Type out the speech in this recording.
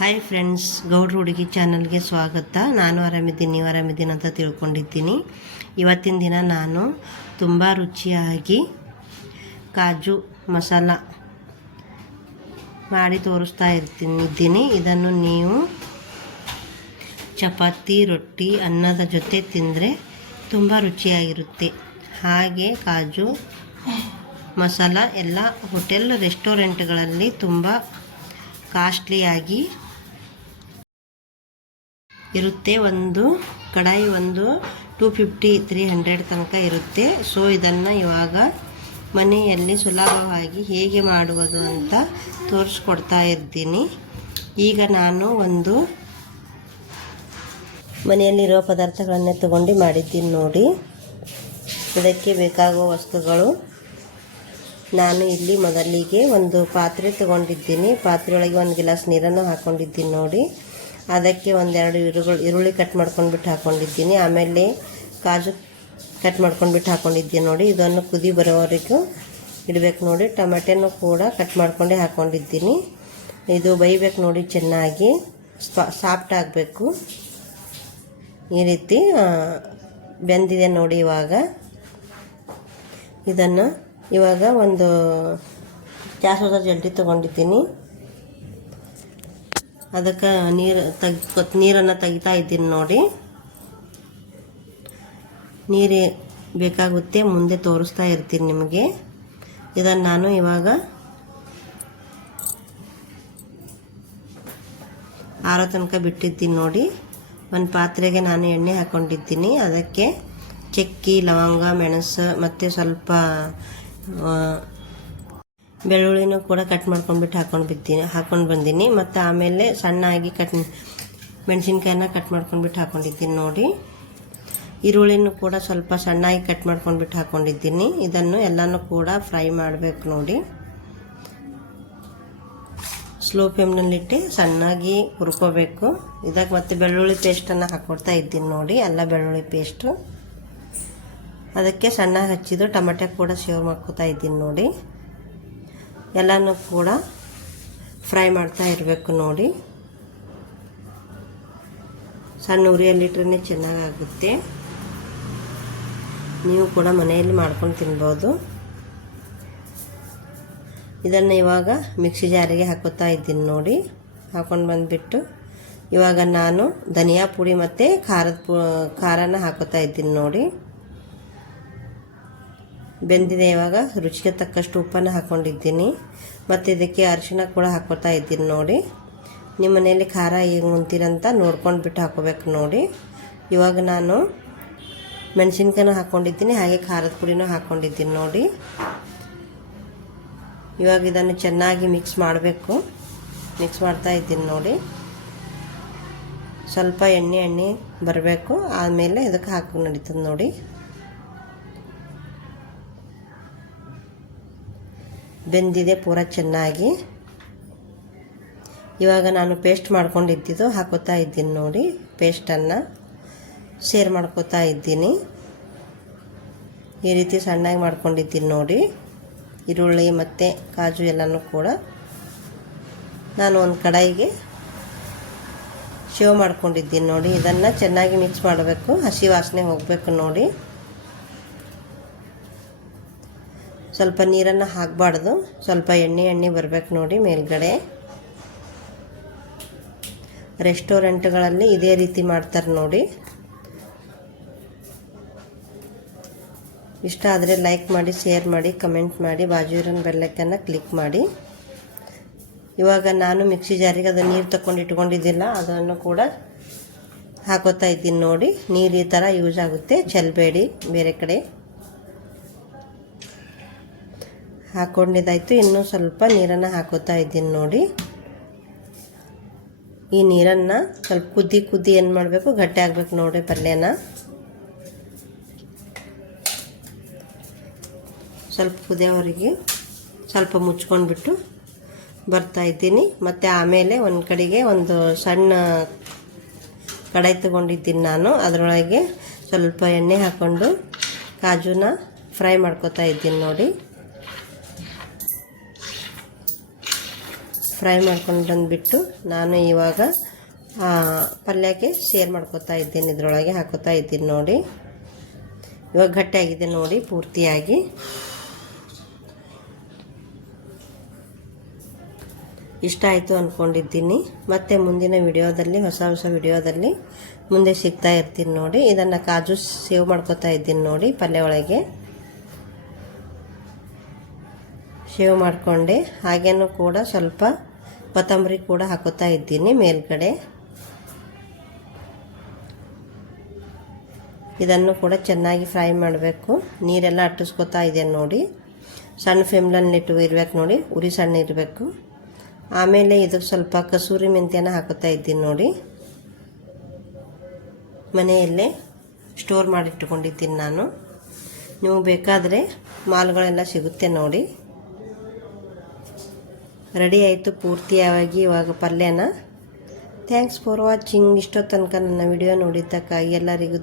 Hi friends ಗೌಡ್ರ ಹುಡುಗಿ ಚಾನಲ್ಗೆ ಸ್ವಾಗತ. ನಾನು ಆರಾಮಿದ್ದೀನಿ, ನೀವು ಆರಾಮಿದ್ದೀನಿ ಅಂತ ತಿಳ್ಕೊಂಡಿದ್ದೀನಿ. ಇವತ್ತಿನ ದಿನ ನಾನು ತುಂಬ ರುಚಿಯಾಗಿ ಕಾಜು ಮಸಾಲ ಮಾಡಿ ತೋರಿಸ್ತಾ ಇರ್ತೀನಿ ಇದ್ದೀನಿ ಇದನ್ನು ನೀವು ಚಪಾತಿ, ರೊಟ್ಟಿ, ಅನ್ನದ ಜೊತೆ ತಿಂದರೆ ತುಂಬ ರುಚಿಯಾಗಿರುತ್ತೆ. ಹಾಗೆ ಕಾಜು ಮಸಾಲ ಎಲ್ಲ ಹೋಟೆಲ್ ರೆಸ್ಟೋರೆಂಟ್ಗಳಲ್ಲಿ ತುಂಬ ಕಾಸ್ಟ್ಲಿಯಾಗಿ ಇರುತ್ತೆ ಒಂದು ಕಡಾಯಿ ಒಂದು ಟೂ ಫಿಫ್ಟಿ ತ್ರೀ ಹಂಡ್ರೆಡ್ ತನಕ ಇರುತ್ತೆ. ಸೊ ಇದನ್ನು ಇವಾಗ ಮನೆಯಲ್ಲಿ ಸುಲಭವಾಗಿ ಹೇಗೆ ಮಾಡುವುದು ಅಂತ ತೋರಿಸ್ಕೊಡ್ತಾ ಇರ್ತೀನಿ. ಈಗ ನಾನು ಒಂದು ಮನೆಯಲ್ಲಿರುವ ಪದಾರ್ಥಗಳನ್ನೇ ತಗೊಂಡು ಮಾಡಿದ್ದೀನಿ ನೋಡಿ. ಇದಕ್ಕೆ ಬೇಕಾಗುವ ವಸ್ತುಗಳು. ನಾನು ಇಲ್ಲಿ ಮೊದಲಿಗೆ ಒಂದು ಪಾತ್ರೆ ತಗೊಂಡಿದ್ದೀನಿ. ಪಾತ್ರೆಯೊಳಗೆ ಒಂದು ಗಿಲಾಸ್ ನೀರನ್ನು ಹಾಕ್ಕೊಂಡಿದ್ದೀನಿ ನೋಡಿ. ಅದಕ್ಕೆ ಒಂದೆರಡು ಈರುಳ್ಳಿ ಈರುಳ್ಳಿ ಕಟ್ ಮಾಡ್ಕೊಂಡ್ಬಿಟ್ಟು ಹಾಕ್ಕೊಂಡಿದ್ದೀನಿ ಆಮೇಲೆ ಕಾಜು ಕಟ್ ಮಾಡ್ಕೊಂಡ್ಬಿಟ್ಟು ಹಾಕ್ಕೊಂಡಿದ್ದೀನಿ ನೋಡಿ. ಇದನ್ನು ಕುದಿ ಬರೋವರೆಗೂ ಇಡಬೇಕು ನೋಡಿ. ಟೊಮೆಟೊನು ಕೂಡ ಕಟ್ ಮಾಡ್ಕೊಂಡೇ ಹಾಕ್ಕೊಂಡಿದ್ದೀನಿ ಇದು ಬೈಬೇಕು ನೋಡಿ ಚೆನ್ನಾಗಿ. ಸಾಫ್ಟ್ ಆಗಬೇಕು. ಈ ರೀತಿ ಬೆಂದಿದೆ ನೋಡಿ ಇವಾಗ. ಇದನ್ನು ಇವಾಗ ಒಂದು ಜಾಸ್ವಾದ ಜಲ್ದಿ ತೊಗೊಂಡಿದ್ದೀನಿ. ಅದಕ್ಕೆ ನೀರು ತೆಗಿ ನೀರನ್ನು ತೆಗಿತಾ ಇದ್ದೀನಿ ನೋಡಿ. ನೀರು ಬೇಕಾಗುತ್ತೆ, ಮುಂದೆ ತೋರಿಸ್ತಾ ಇರ್ತೀನಿ ನಿಮಗೆ. ಇದನ್ನು ನಾನು ಇವಾಗ ಆರೋ ತನಕ ಬಿಟ್ಟಿದ್ದೀನಿ ನೋಡಿ. ಒಂದು ಪಾತ್ರೆಗೆ ನಾನು ಎಣ್ಣೆ ಹಾಕ್ಕೊಂಡಿದ್ದೀನಿ ಅದಕ್ಕೆ ಚಕ್ಕಿ, ಲವಂಗ, ಮೆಣಸು ಮತ್ತು ಸ್ವಲ್ಪ ಬೆಳ್ಳುಳ್ಳಿನೂ ಕೂಡ ಕಟ್ ಮಾಡ್ಕೊಂಡ್ಬಿಟ್ಟು ಹಾಕೊಂಡು ಬಿದ್ದೀನಿ ಹಾಕೊಂಡು ಬಂದೀನಿ. ಮತ್ತು ಆಮೇಲೆ ಸಣ್ಣಾಗಿ ಕಟ್ ಮೆಣಸಿನ್ಕಾಯನ್ನ ಕಟ್ ಮಾಡ್ಕೊಂಡ್ಬಿಟ್ಟು ಹಾಕೊಂಡಿದ್ದೀನಿ ನೋಡಿ. ಈರುಳ್ಳಿನೂ ಕೂಡ ಸ್ವಲ್ಪ ಸಣ್ಣಾಗಿ ಕಟ್ ಮಾಡ್ಕೊಂಡ್ಬಿಟ್ಟು ಹಾಕೊಂಡಿದ್ದೀನಿ. ಇದನ್ನು ಎಲ್ಲನೂ ಕೂಡ ಫ್ರೈ ಮಾಡಬೇಕು ನೋಡಿ. ಸ್ಲೋ ಫ್ಲೇಮ್ನಲ್ಲಿಟ್ಟು ಸಣ್ಣಾಗಿ ಹುರ್ಕೋಬೇಕು. ಇದಕ್ಕೆ ಮತ್ತೆ ಬೆಳ್ಳುಳ್ಳಿ ಪೇಸ್ಟನ್ನು ಹಾಕ್ಕೊಡ್ತಾ ಇದ್ದೀನಿ ನೋಡಿ ಎಲ್ಲ ಬೆಳ್ಳುಳ್ಳಿ ಪೇಸ್ಟು ಅದಕ್ಕೆ ಸಣ್ಣ ಹಚ್ಚಿದ್ದು ಟೊಮೆಟೊ ಕೂಡ ಸೇವ್ ಮಾಡ್ಕೊತಾ ಇದ್ದೀನಿ ನೋಡಿ. ಎಲ್ಲನೂ ಕೂಡ ಫ್ರೈ ಮಾಡ್ತಾ ಇರಬೇಕು ನೋಡಿ. ಸಣ್ಣ ಉರಿಯಲ್ಲಿಟ್ರೇ ಚೆನ್ನಾಗಾಗುತ್ತೆ. ನೀವು ಕೂಡ ಮನೆಯಲ್ಲಿ ಮಾಡ್ಕೊಂಡು ತಿನ್ಬೋದು. ಇದನ್ನು ಇವಾಗ ಮಿಕ್ಸಿ ಜಾರಿಗೆ ಹಾಕೋತಾ ಇದ್ದೀನಿ ನೋಡಿ. ಹಾಕ್ಕೊಂಡು ಬಂದುಬಿಟ್ಟು ಇವಾಗ ನಾನು ಧನಿಯಾ ಪುಡಿ ಮತ್ತು ಖಾರದ ಪು, ಖಾರನ ಹಾಕೋತಾ ಇದ್ದೀನಿ ನೋಡಿ. ಬೆಂದಿದೆ ಇವಾಗ. ರುಚಿಗೆ ತಕ್ಕಷ್ಟು ಉಪ್ಪನ್ನು ಹಾಕ್ಕೊಂಡಿದ್ದೀನಿ ಮತ್ತು ಇದಕ್ಕೆ ಅರಿಶಿನ ಕೂಡ ಹಾಕ್ಕೊಳ್ತಾ ಇದ್ದೀನಿ ನೋಡಿ. ನಿಮ್ಮ ಮನೆಯಲ್ಲಿ ಖಾರ ಹೇಗೆ ಮುಂತೀರಂತ ನೋಡ್ಕೊಂಡು ಬಿಟ್ಟು ಹಾಕೋಬೇಕು ನೋಡಿ. ಇವಾಗ ನಾನು ಮೆಣಸಿನ್ಕಾಯನ್ನು ಹಾಕ್ಕೊಂಡಿದ್ದೀನಿ ಹಾಗೆ ಖಾರದ ಪುಡಿನೂ ಹಾಕ್ಕೊಂಡಿದ್ದೀನಿ ನೋಡಿ. ಇವಾಗ ಇದನ್ನು ಚೆನ್ನಾಗಿ ಮಿಕ್ಸ್ ಮಾಡಬೇಕು. ಮಿಕ್ಸ್ ಮಾಡ್ತಾ ಇದ್ದೀನಿ ನೋಡಿ. ಸ್ವಲ್ಪ ಎಣ್ಣೆ ಎಣ್ಣೆ ಬರಬೇಕು. ಆಮೇಲೆ ಇದಕ್ಕೆ ಹಾಕಿ ನಡೀತದೆ ನೋಡಿ. ಬೆಂದಿದೆ ಪೂರ ಚೆನ್ನಾಗಿ. ಇವಾಗ ನಾನು ಪೇಸ್ಟ್ ಮಾಡ್ಕೊಂಡಿದ್ದು ಹಾಕೋತಾ ಇದ್ದೀನಿ ನೋಡಿ, ಪೇಸ್ಟನ್ನು ಶೇರ್ ಮಾಡ್ಕೋತಾ ಇದ್ದೀನಿ. ಈ ರೀತಿ ಸಣ್ಣಾಗಿ ಮಾಡ್ಕೊಂಡಿದ್ದೀನಿ ನೋಡಿ, ಈರುಳ್ಳಿ ಮತ್ತು ಕಾಜು ಎಲ್ಲನೂ ಕೂಡ. ನಾನು ಒಂದು ಕಡಾಯಿಗೆ ಶೇವ್ ಮಾಡ್ಕೊಂಡಿದ್ದೀನಿ ನೋಡಿ, ಇದನ್ನು ಚೆನ್ನಾಗಿ ಮಿಕ್ಸ್ ಮಾಡಬೇಕು, ಹಸಿ ವಾಸನೆ ಹೋಗಬೇಕು ನೋಡಿ. ಸ್ವಲ್ಪ ನೀರನ್ನು ಹಾಕಬಾರ್ದು. ಸ್ವಲ್ಪ ಎಣ್ಣೆ ಎಣ್ಣೆ ಬರಬೇಕು ನೋಡಿ ಮೇಲ್ಗಡೆ. ರೆಸ್ಟೋರೆಂಟ್ಗಳಲ್ಲಿ ಇದೇ ರೀತಿ ಮಾಡ್ತಾರೆ ನೋಡಿ. ಇಷ್ಟ ಆದರೆ ಲೈಕ್ ಮಾಡಿ, ಶೇರ್ ಮಾಡಿ, ಕಮೆಂಟ್ ಮಾಡಿ, ಬಾಜು ಇರೋ ಬೆಲ್ಲಕ್ಕನ್ನು ಕ್ಲಿಕ್ ಮಾಡಿ. ಇವಾಗ ನಾನು ಮಿಕ್ಸಿ ಜಾರಿಗೆ ಅದು ನೀರು ತಗೊಂಡು ಇಟ್ಕೊಂಡಿದ್ದಿಲ್ಲ, ಅದನ್ನು ಕೂಡ ಹಾಕೋತಾ ಇದ್ದೀನಿ ನೋಡಿ. ನೀರು ಈ ಥರ ಯೂಸ್ ಆಗುತ್ತೆ. ಚೆಲ್ಲಬೇಡಿ ಬೇರೆ ಕಡೆ. ಹಾಕ್ಕೊಂಡಿದ್ದಾಯ್ತು ಇನ್ನೂ ಸ್ವಲ್ಪ ನೀರನ್ನು ಹಾಕೋತಾ ಇದ್ದೀನಿ ನೋಡಿ. ಈ ನೀರನ್ನು ಸ್ವಲ್ಪ ಕುದ್ದಿ ಕುದ್ದಿ ಏನು ಮಾಡಬೇಕು? ಗಟ್ಟಿ ಆಗಬೇಕು ನೋಡಿ ಪಲ್ಯನ. ಸ್ವಲ್ಪ ಕುದಿಯೋವರೆಗೆ ಸ್ವಲ್ಪ ಮುಚ್ಕೊಂಡ್ಬಿಟ್ಟು ಬರ್ತಾ ಇದ್ದೀನಿ. ಮತ್ತು ಆಮೇಲೆ ಒಂದು ಕಡೆಗೆ ಒಂದು ಸಣ್ಣ ಕಡಾಯಿ ತೊಗೊಂಡಿದ್ದೀನಿ ನಾನು. ಅದರೊಳಗೆ ಸ್ವಲ್ಪ ಎಣ್ಣೆ ಹಾಕ್ಕೊಂಡು ಕಾಜುನ ಫ್ರೈ ಮಾಡ್ಕೊತಾ ಇದ್ದೀನಿ ನೋಡಿ. ಫ್ರೈ ಮಾಡ್ಕೊಂಡು ಬಂದುಬಿಟ್ಟು ನಾನು ಇವಾಗ ಪಲ್ಯಕ್ಕೆ ಶೇರ್ ಮಾಡ್ಕೋತಾ ಇದ್ದೀನಿ. ಇದರೊಳಗೆ ಹಾಕೋತಾ ಇದ್ದೀನಿ ನೋಡಿ. ಇವಾಗ ಗಟ್ಟಿಯಾಗಿದೆ ನೋಡಿ, ಪೂರ್ತಿಯಾಗಿ. ಇಷ್ಟ ಆಯಿತು ಅಂದ್ಕೊಂಡಿದ್ದೀನಿ ಮತ್ತೆ ಮುಂದಿನ ವಿಡಿಯೋದಲ್ಲಿ, ಹೊಸ ಹೊಸ ವಿಡಿಯೋದಲ್ಲಿ ಮುಂದೆ ಸಿಗ್ತಾ ಇರ್ತೀನಿ ನೋಡಿ. ಇದನ್ನು ಕಾಜು ಸೇವ್ ಮಾಡ್ಕೋತಾ ಇದ್ದೀನಿ ನೋಡಿ ಪಲ್ಯ ಒಳಗೆ. ಸೇವ್ ಮಾಡಿಕೊಂಡೆ. ಹಾಗೇನೂ ಕೂಡ ಸ್ವಲ್ಪ ಕೊತ್ತಂಬರಿ ಕೂಡ ಹಾಕೋತಾ ಇದ್ದೀನಿ ಮೇಲ್ಗಡೆ. ಇದನ್ನು ಕೂಡ ಚೆನ್ನಾಗಿ ಫ್ರೈ ಮಾಡಬೇಕು. ನೀರೆಲ್ಲ ಅಟ್ಟಿಸ್ಕೊತಾ ಇದೆ ನೋಡಿ. ಸಣ್ಣ ಫ್ಲೇಮ್ನಲ್ಲಿ ಇಟ್ಟು ಇರ್ಬೇಕು ನೋಡಿ. ಉರಿ ಸಣ್ಣ ಇರಬೇಕು. ಆಮೇಲೆ ಇದು ಸ್ವಲ್ಪ ಕಸೂರಿ ಮೆಂತ್ಯನ ಹಾಕೋತಾ ಇದ್ದೀನಿ ನೋಡಿ. ಮನೆಯಲ್ಲೇ ಸ್ಟೋರ್ ಮಾಡಿಟ್ಟುಕೊಂಡಿದ್ದೀನಿ ನಾನು. ನೀವು ಬೇಕಾದರೆ ಮಾಲ್ಗಳೆಲ್ಲ ಸಿಗುತ್ತೆ ನೋಡಿ. ರೆಡಿ ಆಯಿತು ಪೂರ್ತಿಯಾಗಿ ಇವಾಗ ಪಲ್ಯನ. ಥ್ಯಾಂಕ್ಸ್ ಫಾರ್ ವಾಚಿಂಗ್ ಇಷ್ಟೊತ್ತು ತನಕ ನನ್ನ ವಿಡಿಯೋ ನೋಡಿದ್ದಕ್ಕಾಗಿ ಎಲ್ಲರಿಗೂ